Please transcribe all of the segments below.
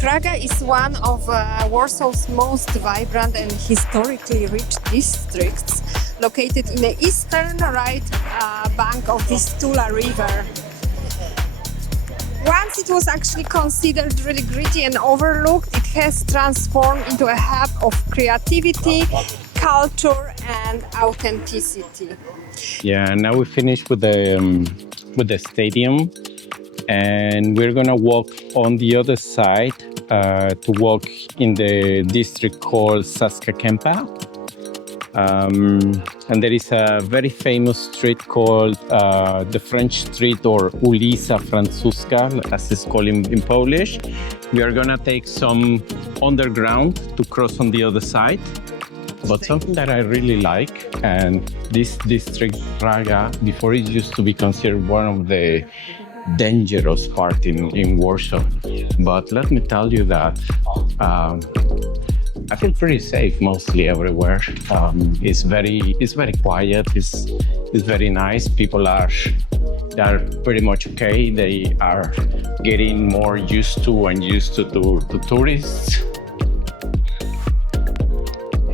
Praga is one of Warsaw's most vibrant and historically rich districts, located in the eastern right bank of Vistula river. Once it was actually considered really gritty and overlooked, it has transformed into a hub of creativity, culture and authenticity. Yeah, now we finished with the stadium, and we're gonna walk on the other side to walk in the district called Saska Kępa. And there is a very famous street called the French street, or Ulica Francuska, as it's called in Polish. We are gonna take some underground to cross on the other side. But something that I really like, and this district, Praga, before it used to be considered one of the dangerous part in Warsaw. But let me tell you that I feel pretty safe mostly everywhere. It's very quiet. It's very nice. People are pretty much okay. They are getting more used to tourists.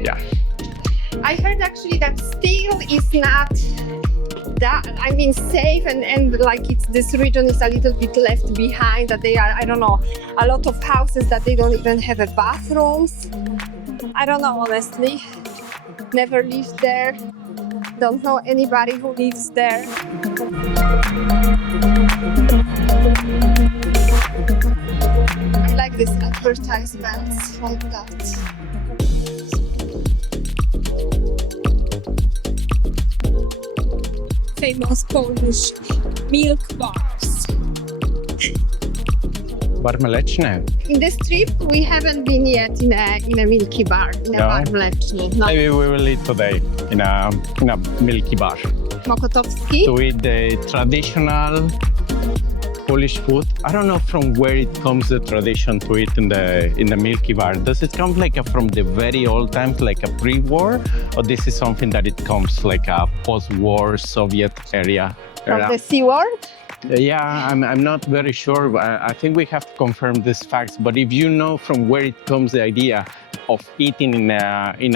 Yeah. I heard actually that still is not that, safe and like this region is a little bit left behind, that they are, I don't know, a lot of houses that they don't even have a bathrooms. I don't know, honestly. Never lived there. Don't know anybody who lives there. I like these advertisements like that. Famous Polish milk bars. Bar mleczny. In this trip, we haven't been yet in a milky bar, in a bar mleczny. No. Maybe we will eat today in a milky bar. Mokotowski? To eat the traditional Polish food. I don't know from where it comes, the tradition to eat in the milky bar. Does it come like from the very old times, like a pre-war, or this is something that it comes like a post-war Soviet era? From the Sea World? Yeah, I'm not very sure. But I think we have to confirm these facts. But if you know from where it comes, the idea of eating in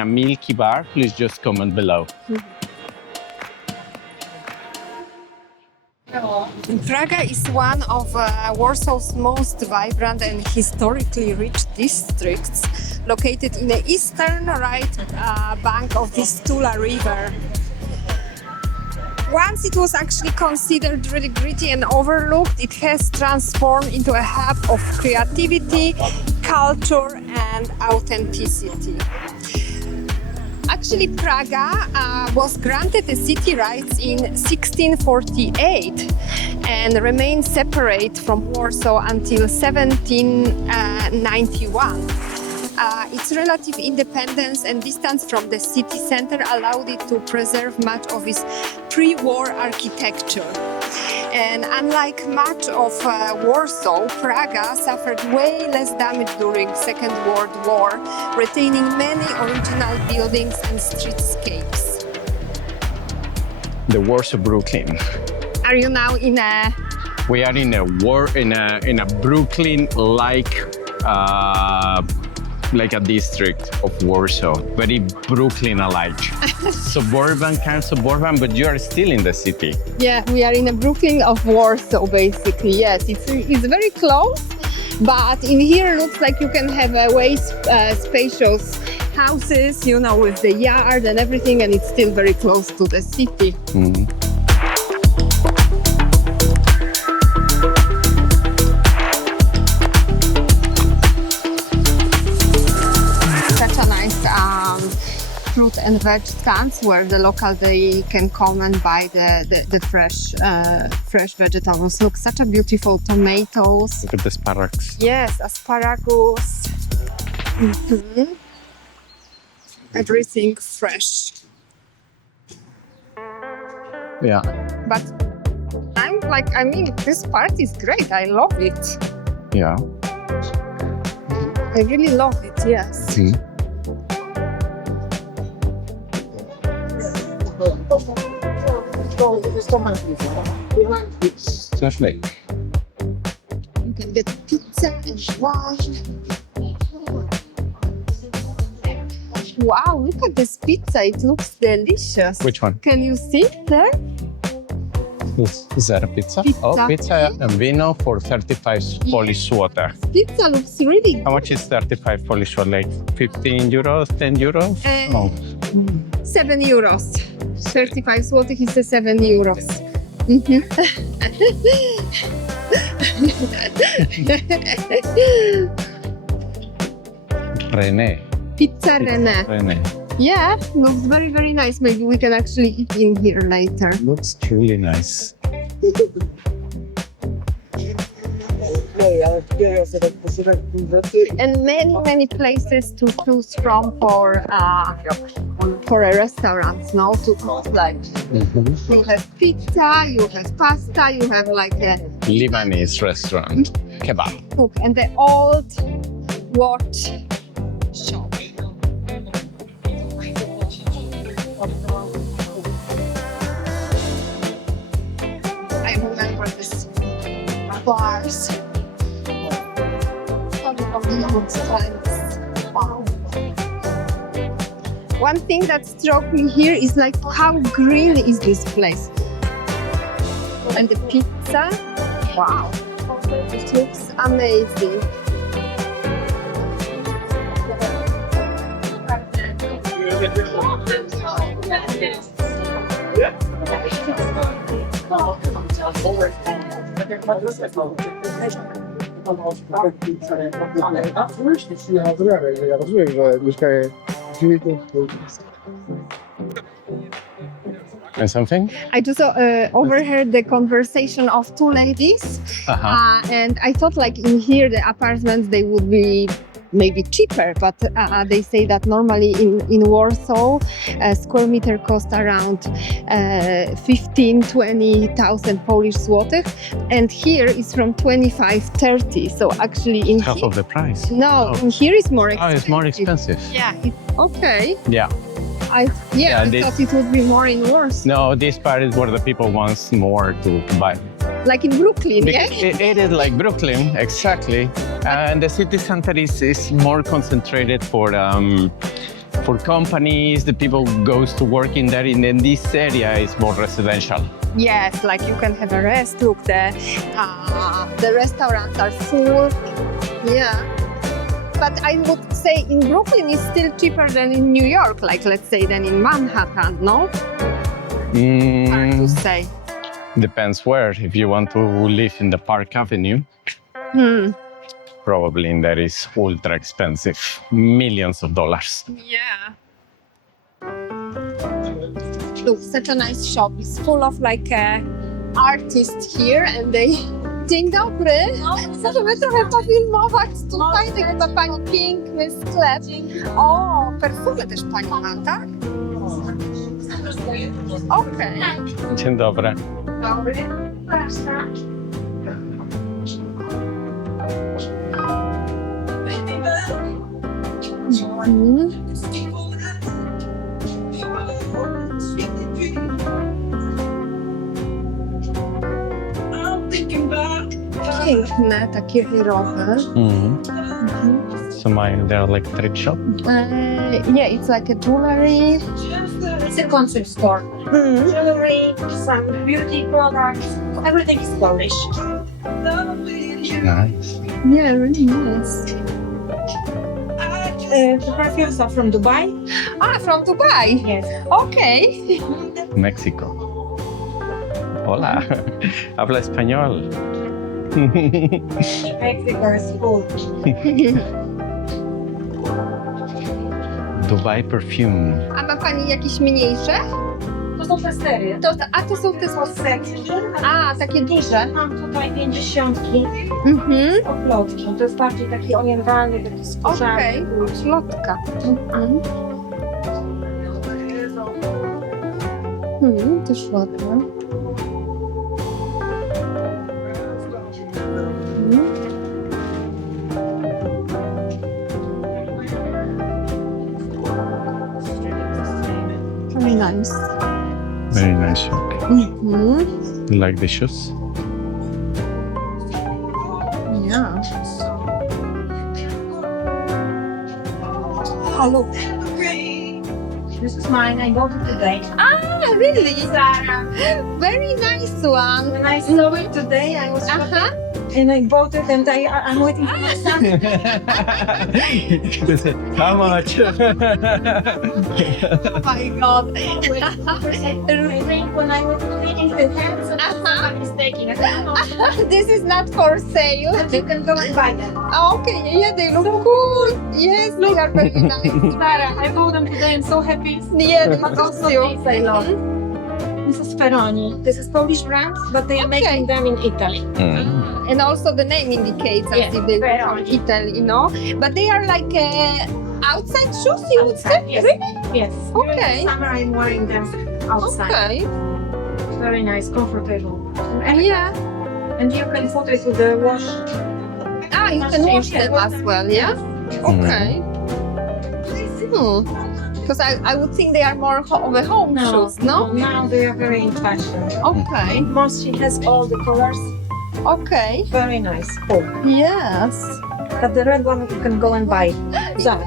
a milky bar, please just comment below. Praga is one of Warsaw's most vibrant and historically rich districts, located in the eastern right bank of Vistula river. Once it was actually considered really gritty and overlooked, it has transformed into a hub of creativity, culture and authenticity. Actually, Praga was granted the city rights in 1648 and remained separate from Warsaw until 1791. Its relative independence and distance from the city center allowed it to preserve much of its pre-war architecture. And unlike much of Warsaw, Praga suffered way less damage during Second World War, retaining many original buildings and streetscapes. The Warsaw Brooklyn. Are you now in a? We are in a Brooklyn like a district of Warsaw, very Brooklyn-alike. Suburban, but you are still in the city. Yeah, we are in a Brooklyn of Warsaw, basically. Yes, it's very close, but in here looks like you can have a way spacious houses, with the yard and everything, and it's still very close to the city. Mm-hmm. Fruit and veg stands where the local they can come and buy the fresh vegetables. Look, such a beautiful tomatoes. Look at the asparagus. Yes, asparagus. Mm-hmm. Everything fresh. Yeah. But this part is great. I love it. Yeah. I really love it. Yes. Mm. Lovely. You can get pizza. pizza and wine. Wow, look at this pizza. It looks delicious. Which one? Can you see there? Is that a pizza? Pizza. Oh, pizza and vino for 35 Polish złote. Pizza looks really How much is 35 Polish złote? Like 15 euros, 10 euros? Oh. 7 euros. 35 złotych is 7 euros. Mhm. René. Pizza René. René. Yeah, looks very, very nice. Maybe we can actually eat in here later. Looks truly nice. And many, many places to choose from for a restaurant, no? To cook like you have pizza, you have pasta, you have like a Lebanese restaurant. Kebab. cook and the old watch shop. I remember this bars. Wow. One thing that struck me here is like how green is this place. And the pizza, wow, it looks amazing. And something? I just overheard the conversation of two ladies, and I thought like in here the apartments they would be maybe cheaper, but they say that normally in Warsaw a square meter costs around 15,000-20,000 Polish złotych, and here is from 25-30. So actually in Half here, of the price. no, Oh. in here is more Oh, expensive. it's more expensive. Yeah. Okay. Yeah. I this- thought it would be more in Warsaw, No, this part is where the people want more to buy. like in Brooklyn. Yeah. Because it is like Brooklyn, exactly. And the city center is more concentrated for companies. The people goes to work in there, and then this area is more residential. Yes, like you can have a rest. Look, the restaurants are full. Yeah. But I would say in Brooklyn it's still cheaper than in New York, like let's say than in Manhattan, no? Hard to say. Depends where. If you want to live in the Park Avenue, probably in there is ultra expensive, millions of dollars. Yeah. Look, such a nice shop. It's full of like artists here and they... Dzień dobry! Możemy trochę pofilmować tutaj, chyba pani piękny sklep. O, perfumy też pani ma, tak? Okej. Dzień dobry. Dobry. Piękne, takie wirowe. So they're like thrift shop. Yeah, it's like a jewelry. It's a concept store. Jewelry, some beauty products, everything is Polish. Nice. Yeah, really nice. The perfumes are from Dubai. Ah, from Dubai. Yes. Okay. Mexico. Hola. Habla español. Mexico is full. Dubai perfume. A ma pani jakieś mniejsze? To są testery. To są te To setki. A, takie duże. Mam tutaj 50 Mhm. oplotki. To jest bardziej taki orientalny, taki skórzany. Okej, lotka. Też ładne. Very nice. Very nice shop. You like the shoes? Yeah. Oh, look. This is mine. I bought it today. Ah, really? Sarah. Very nice one. When I saw it today, I was shopping and I bought it, and I'm waiting for my son. How much? Oh my God. When I was cleaning the hands, and somebody's taking it. This is not for sale. But you can go and buy them. Okay, yeah, they look cool. Yes, they are very nice. Sarah, I bought them today. I'm so happy. Yeah, they But look also you. these I love. This is Ferroni. This is Polish brand, but they are making them in Italy. And also the name indicates as Yeah, if they very were from old. Italy, you know. But they are like outside shoes, you would say? Yes. Really? Yes. Okay. During summer I'm wearing them outside. Okay. Very nice, comfortable. And, Yeah. and you can put it with the wash. Ah, you can wash them as well, yeah? Okay. Because I would think they are more of a home shoes, no? Now they are very in fashion. Okay. And most she has all the colors. Okay. Very nice. Oh. Yes. But the red one you can go and buy. Zara.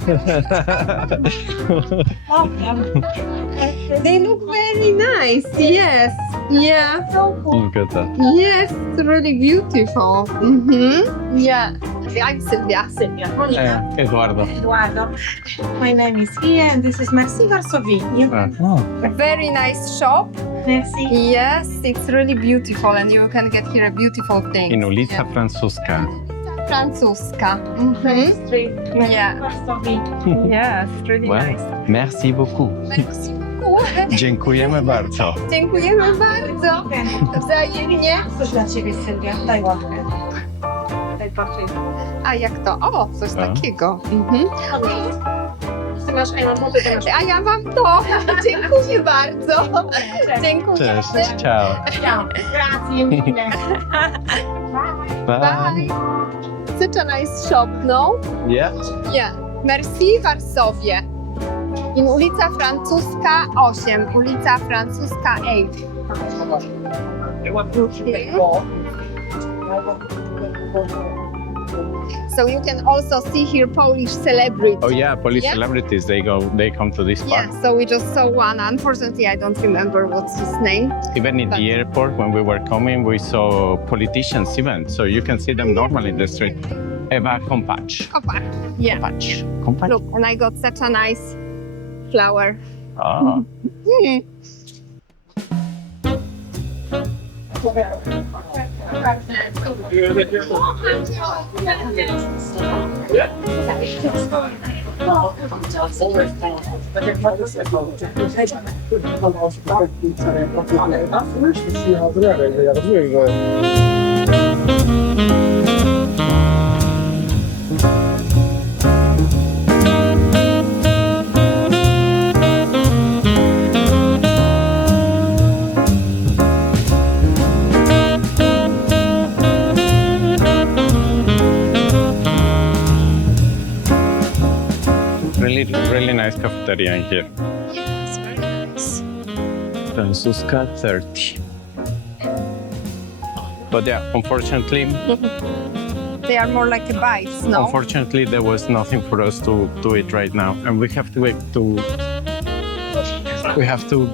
They look very nice. Yes. Yeah. So cool. Look at that. Yes. It's really beautiful. Mm-hmm. Yeah. I'm Sylvia. Sylvia. Monica. Eduardo. Eduardo. My name is Ia and this is Merci Varsovie. You A very nice shop. Merci. Yes, it's really beautiful and you can get here a beautiful thing. In Ulica Francuska. Francuska. Mm-hmm. Street. Yeah. Varsovie. Yes, really Well, nice. merci beaucoup. Merci. Dziękujemy bardzo. Dziękujemy bardzo. Wzajemnie. Coś dla ciebie, Sylwia. Daj łapkę. Daj patrzeć. A jak to? O, coś takiego. Mhm. Ty masz, ja mam młody, ty masz. A ja mam to. Dziękuję bardzo. Dziękuję. Cześć. Ciao. Ciao. Grazie mille. Bye. Bye. Such a nice shop, no? Yeah. Yeah. Merci Varsovie. In ulica Francuska 8, ulica Francuska 8. So you can also see here Polish celebrities. Oh yeah, Polish Yeah. celebrities. They come to this park. Yeah, so we just saw one. Unfortunately, I don't remember what's his name. Even in the airport, when we were coming, we saw politicians even. So you can see them normally in the street. Ewa Kompacz. Kopacz. Yeah. Kompacz. Kompacz. Look, and I got such a nice flower. Ah. Hmm. Really nice cafeteria in here. Yes, very nice. Francuska 30. But yeah, unfortunately, They are more like a bites, no? unfortunately, there was nothing for us to do it right now, and we have to wait to. We have to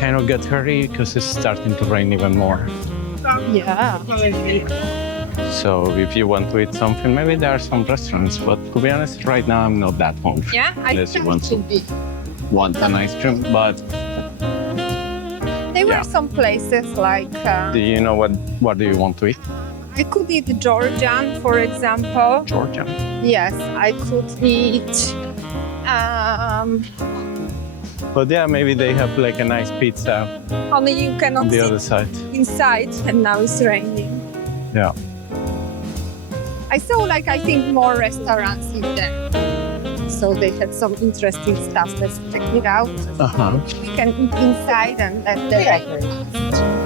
kind of get hurry because it's starting to rain even more. Yeah. So if you want to eat something, maybe there are some restaurants. But to be honest, right now I'm not that hungry. Yeah, I Unless you think want it to. should be. Want an ice cream, but There were Yeah. some places like do you know what do you want to eat? I could eat Georgian, for example. Georgia. Yes, I could eat. But yeah, maybe they have like a nice pizza Only you on cannot the sit other side. inside, and now it's raining. Yeah. I saw I think more restaurants in there. So they had some interesting stuff. Let's check it out. Uh-huh. We can eat inside and let the rain pass.